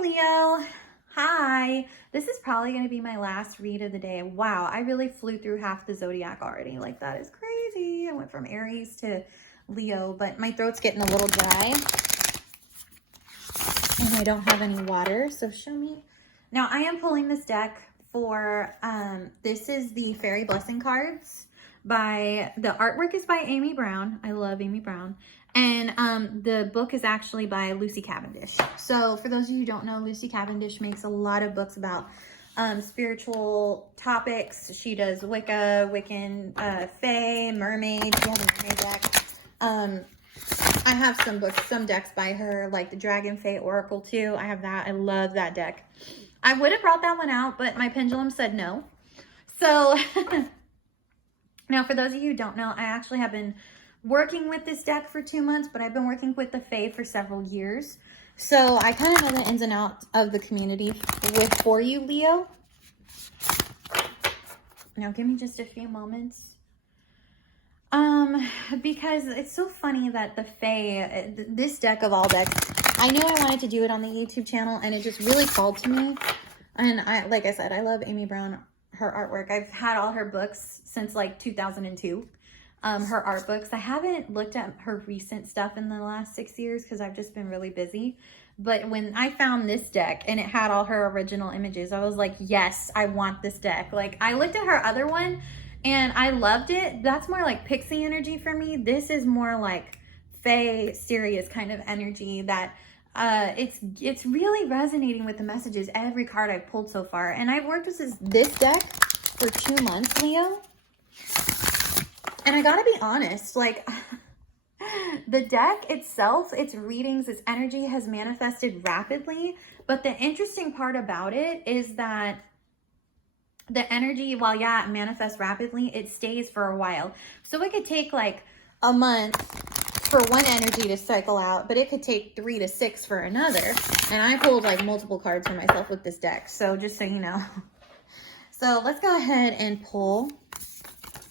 Leo. Hi. This is probably going to be my last read of the day. Wow, I really flew through half the zodiac already. Like, that is crazy. I went from Aries to Leo, but my throat's getting a little dry. And I don't have any water, so show me. Now, I am pulling this deck for, this is the Fairy Blessing cards by, the artwork is by Amy Brown. I love Amy Brown. And the book is actually by Lucy Cavendish. So for those of you who don't know, Lucy Cavendish makes a lot of books about spiritual topics. She does Wicca, Wiccan, Fae, Mermaid. She has a mermaid deck. I have some books, some decks by her, like the Dragon Fae Oracle too. I have that. I love that deck. I would have brought that one out, but my pendulum said no. So now for those of you who don't know, I actually have been working with this deck for 2 months, but I've been working with the Fae for several years. So I kind of know the ins and outs of the community for you, Leo. Now give me just a few moments. Because it's so funny that the Fae, this deck of all decks, I knew I wanted to do it on the YouTube channel, and it just really called to me. And like I said, I love Amy Brown, her artwork. I've had all her books since like 2002. Her art books. I haven't looked at her recent stuff in the last 6 years because I've just been really busy. But when I found this deck and it had all her original images, I was like, yes, I want this deck. Like, I looked at her other one and I loved it. That's more like pixie energy for me. This is more like Fae, serious kind of energy that it's really resonating with the messages, every card I've pulled so far. And I've worked with this deck for 2 months, Leo. And I gotta be honest, like, the deck itself, its readings, its energy has manifested rapidly. But the interesting part about it is that the energy, while yeah, it manifests rapidly, it stays for a while. So it could take like a month for one energy to cycle out, but it could take 3 to 6 for another. And I pulled like multiple cards for myself with this deck. So just so you know. So let's go ahead and pull.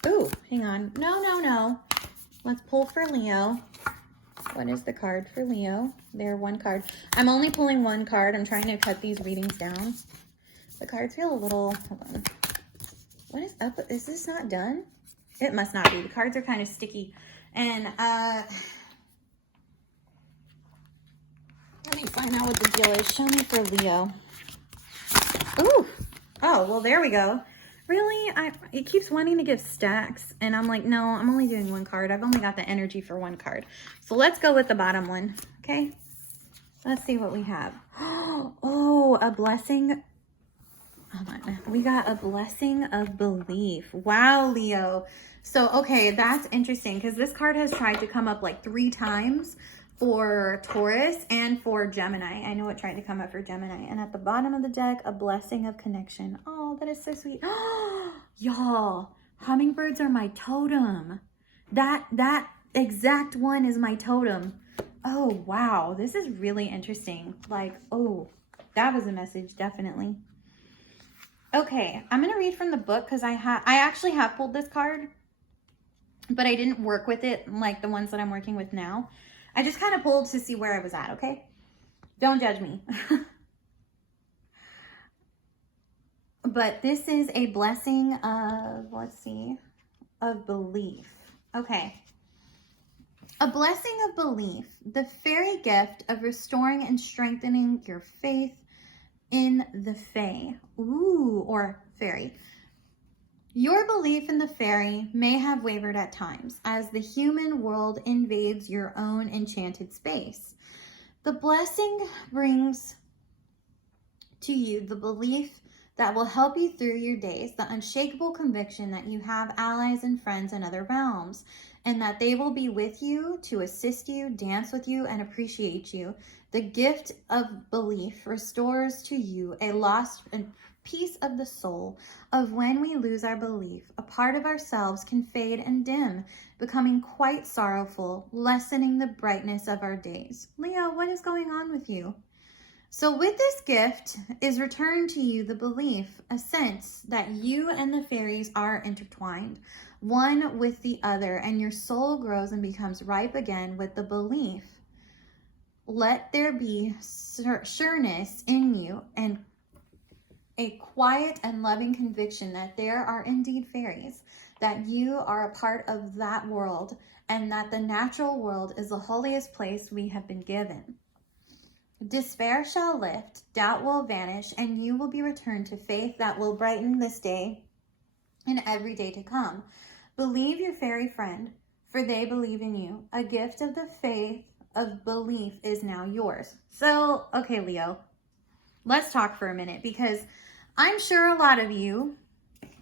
Ooh, hang on. No. Let's pull for Leo. What is the card for Leo? There, one card. I'm only pulling one card. I'm trying to cut these readings down. The cards feel a little, hold on. What is up? Is this not done? It must not be. The cards are kind of sticky. And let me find out what the deal is. Show me for Leo. Ooh. Oh, well, there we go. Really? It keeps wanting to give stacks. And I'm like, no, I'm only doing one card. I've only got the energy for one card. So let's go with the bottom one. Okay. Let's see what we have. Oh, a blessing. Hold on. We got a blessing of belief. Wow, Leo. So, okay, that's interesting because this card has tried to come up like 3 times for Taurus and for Gemini. I know it tried to come up for Gemini. And at the bottom of the deck, a blessing of connection. Oh, that is so sweet. Y'all, hummingbirds are my totem. That exact one is my totem. Oh, wow. This is really interesting. Like, oh, that was a message, definitely. Okay, I'm going to read from the book because I actually have pulled this card, but I didn't work with it like the ones that I'm working with now. I just kind of pulled to see where I was at, okay? Don't judge me. But this is a blessing of, let's see, of belief. Okay. A blessing of belief, the fairy gift of restoring and strengthening your faith in the Fae. Ooh, or fairy. Your belief in the fairy may have wavered at times as the human world invades your own enchanted space. The blessing brings to you the belief that will help you through your days, the unshakable conviction that you have allies and friends in other realms, and that they will be with you to assist you, dance with you, and appreciate you. The gift of belief restores to you a lost piece of the soul of when we lose our belief. A part of ourselves can fade and dim, becoming quite sorrowful, lessening the brightness of our days. Leo, what is going on with you? So with this gift is returned to you the belief, a sense that you and the fairies are intertwined, one with the other, and your soul grows and becomes ripe again with the belief. let there be sureness in you and a quiet and loving conviction that there are indeed fairies, that you are a part of that world, and that the natural world is the holiest place we have been given. Despair shall lift, doubt will vanish, and you will be returned to faith that will brighten this day and every day to come. Believe your fairy friend, for they believe in you. A gift of the faith of belief is now yours. So, okay, Leo, let's talk for a minute, because I'm sure a lot of you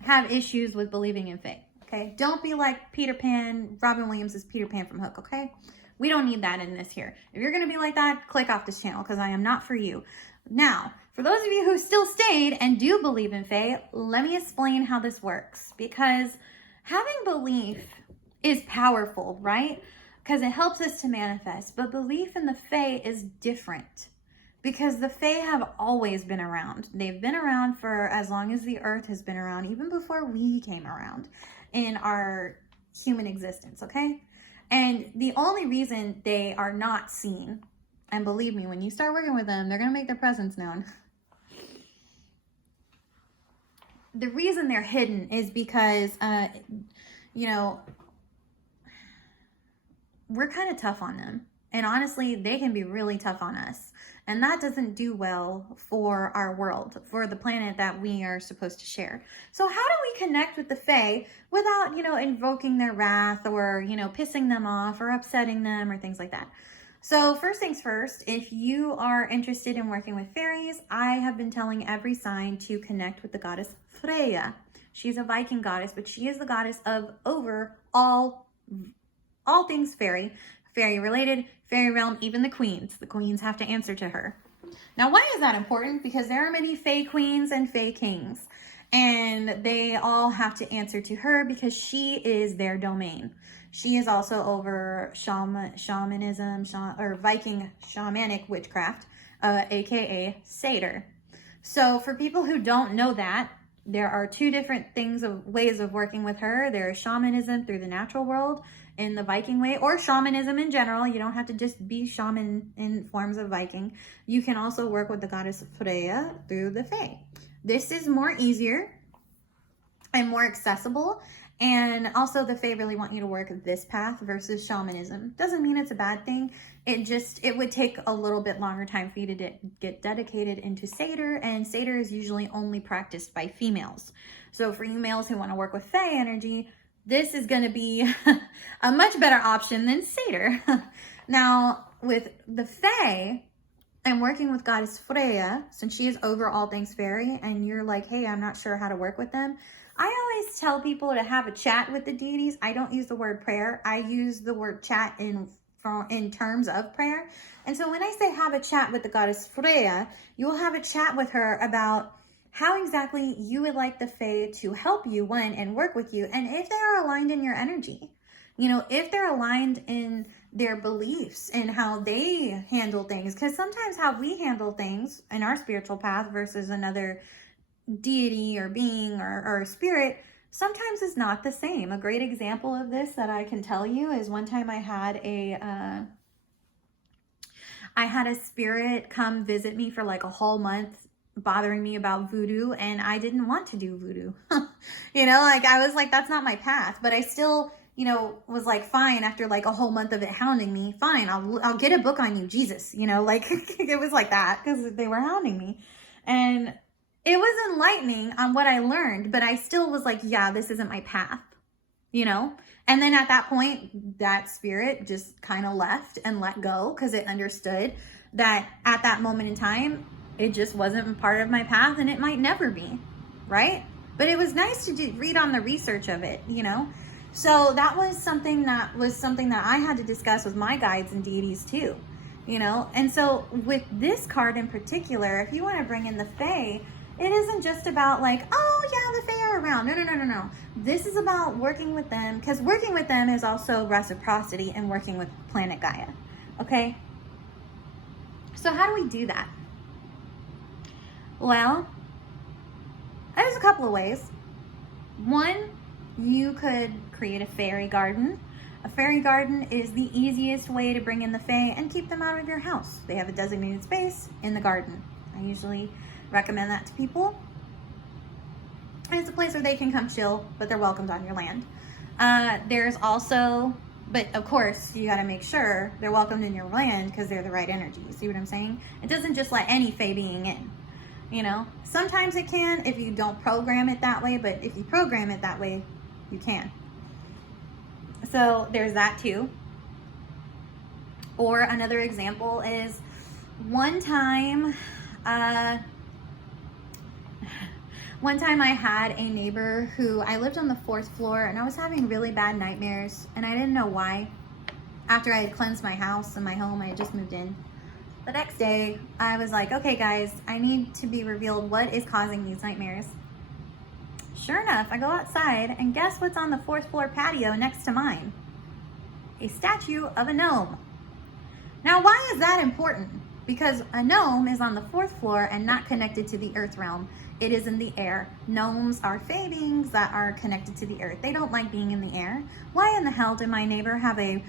have issues with believing in faith, okay? Don't be like Peter Pan. Robin Williams is Peter Pan from Hook, okay? We don't need that in this here. If you're going to be like that, click off this channel, because I am not for you. Now, for those of you who still stayed and do believe in faith, let me explain how this works, because having belief is powerful, right? Because it helps us to manifest. But belief in the fae is different, because the fae have always been around. They've been around for as long as the earth has been around, even before we came around in our human existence, okay? And the only reason they are not seen, and believe me, when you start working with them, they're going to make their presence known. The reason they're hidden is because, you know, we're kind of tough on them. And honestly, they can be really tough on us. And that doesn't do well for our world, for the planet that we are supposed to share. So how do we connect with the Fae without, you know, invoking their wrath or, you know, pissing them off or upsetting them or things like that? So first things first, if you are interested in working with fairies, I have been telling every sign to connect with the goddess Freya. She's a Viking goddess, but she is the goddess of over all things fairy related, fairy realm, even the queens. The queens have to answer to her. Now, why is that important? Because there are many fae queens and fae kings, and they all have to answer to her because she is their domain. She is also over shamanism, or Viking shamanic witchcraft, aka satyr. So for people who don't know that, there are two different ways of working with her. There is shamanism through the natural world in the Viking way, or shamanism in general. You don't have to just be shaman in forms of Viking. You can also work with the goddess Freya through the Fae. This is more easier and more accessible. And also the Fae really want you to work this path versus shamanism. Doesn't mean it's a bad thing. It would take a little bit longer time for you to get dedicated into satyr, and satyr is usually only practiced by females. So for you males who want to work with Fae energy, this is going to be a much better option than satyr. Now, with the Fae, I'm working with goddess Freya, since she is over all things fairy, and you're like, hey, I'm not sure how to work with them. I always tell people to have a chat with the deities. I don't use the word prayer. I use the word chat in terms of prayer. And so when I say have a chat with the goddess Freya, you'll have a chat with her about how exactly you would like the Fae to help you, one, and work with you, and if they are aligned in your energy. You know, if they're aligned in their beliefs and how they handle things. Because sometimes how we handle things in our spiritual path versus another deity or being or spirit sometimes is not the same. A great example of this that I can tell you is one time I had a spirit come visit me for like a whole month, bothering me about voodoo, and I didn't want to do voodoo. You know, like I was like, that's not my path, but I still, you know, was like, fine, after like a whole month of it hounding me, fine, I'll get a book on you, Jesus, you know, like it was like that because they were hounding me. And it was enlightening on what I learned, but I still was like, yeah, this isn't my path, you know? And then at that point, that spirit just kind of left and let go because it understood that at that moment in time, it just wasn't part of my path, and it might never be, right? But it was nice to read on the research of it, you know? So that was something that I had to discuss with my guides and deities too, you know? And so with this card in particular, if you want to bring in the Fae, it isn't just about like, oh yeah, the Fae are around. No. This is about working with them, because working with them is also reciprocity and working with planet Gaia, okay? So how do we do that? Well, there's a couple of ways. One, you could create a fairy garden. A fairy garden is the easiest way to bring in the fae and keep them out of your house. They have a designated space in the garden. I usually recommend that to people. And it's a place where they can come chill, but they're welcomed on your land. There's also, but of course, you got to make sure they're welcomed in your land because they're the right energy. See what I'm saying? It doesn't just let any fae being in. You know, sometimes it can if you don't program it that way, but if you program it that way, you can. So there's that too. Or another example is one time I had a neighbor who, I lived on the 4th floor and I was having really bad nightmares and I didn't know why. After I had cleansed my house and my home, I had just moved in. The next day, I was like, okay guys, I need to be revealed what is causing these nightmares. Sure enough, I go outside and guess what's on the 4th floor patio next to mine? A statue of a gnome. Now, why is that important? Because a gnome is on the 4th floor and not connected to the earth realm. It is in the air. Gnomes are fae beings that are connected to the earth. They don't like being in the air. Why in the hell did my neighbor have a...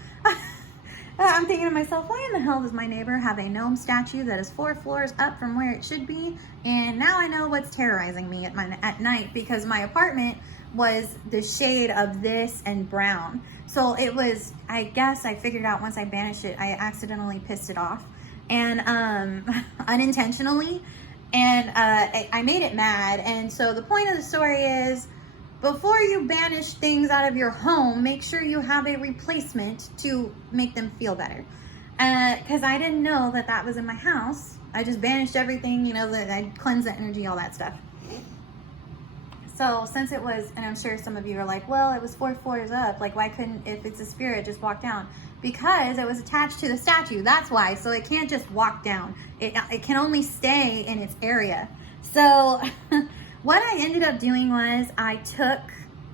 I'm thinking to myself, why in the hell does my neighbor have a gnome statue that is 4 floors up from where it should be? And now I know what's terrorizing me at night, because my apartment was the shade of this and brown. So it was, I guess I figured out once I banished it, I accidentally pissed it off. And unintentionally. And I made it mad. And so the point of the story is, before you banish things out of your home, make sure you have a replacement to make them feel better. Because I didn't know that that was in my house. I just banished everything, you know, that I cleansed the energy, all that stuff. So since it was, and I'm sure some of you are like, well, it was 4 floors up. Like, why couldn't, if it's a spirit, just walk down? Because it was attached to the statue. That's why. So it can't just walk down. It can only stay in its area. So what I ended up doing was I took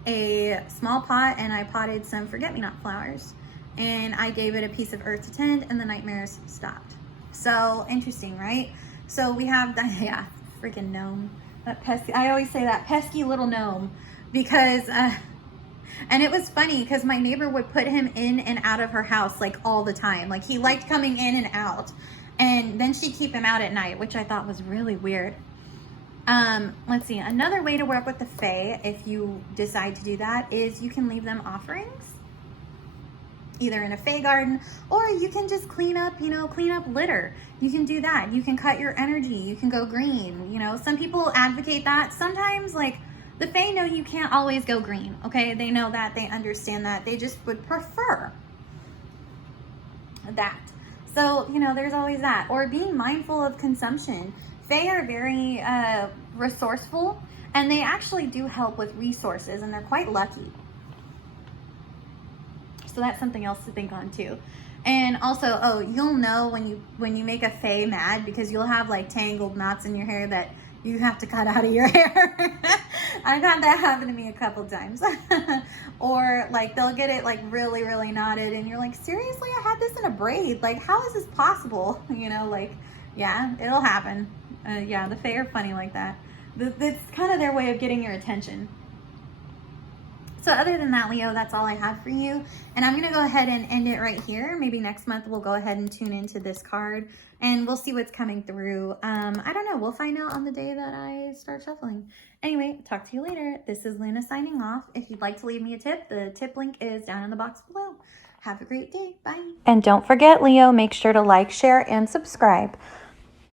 a small pot and I potted some forget-me-not flowers. And I gave it a piece of earth to tend and the nightmares stopped. So interesting, right? So we have that, yeah, freaking gnome. That pesky, I always say that, pesky little gnome. Because, and it was funny because my neighbor would put him in and out of her house like all the time. Like he liked coming in and out. And then she'd keep him out at night, which I thought was really weird. Let's see, another way to work with the fae, if you decide to do that, is you can leave them offerings, either in a fae garden, or you can just clean up, you know, clean up litter. You can do that. You can cut your energy. You can go green. You know, some people advocate that. Sometimes, like, the fae know you can't always go green, okay? They know that. They understand that. They just would prefer that. So, you know, there's always that. Or being mindful of consumption. Fae are very resourceful, and they actually do help with resources, and they're quite lucky. So that's something else to think on too. And also, oh, you'll know when you make a fae mad, because you'll have like tangled knots in your hair that you have to cut out of your hair. I've had that happen to me a couple times. Or like they'll get it like really, really knotted and you're like, seriously, I had this in a braid. Like, how is this possible? You know, like, yeah, it'll happen. Yeah, the fae are funny like that. That's kind of their way of getting your attention. So other than that, Leo, that's all I have for you. And I'm going to go ahead and end it right here. Maybe next month we'll go ahead and tune into this card and we'll see what's coming through. I don't know. We'll find out on the day that I start shuffling. Anyway, talk to you later. This is Luna signing off. If you'd like to leave me a tip, the tip link is down in the box below. Have a great day. Bye. And don't forget, Leo, make sure to like, share, and subscribe.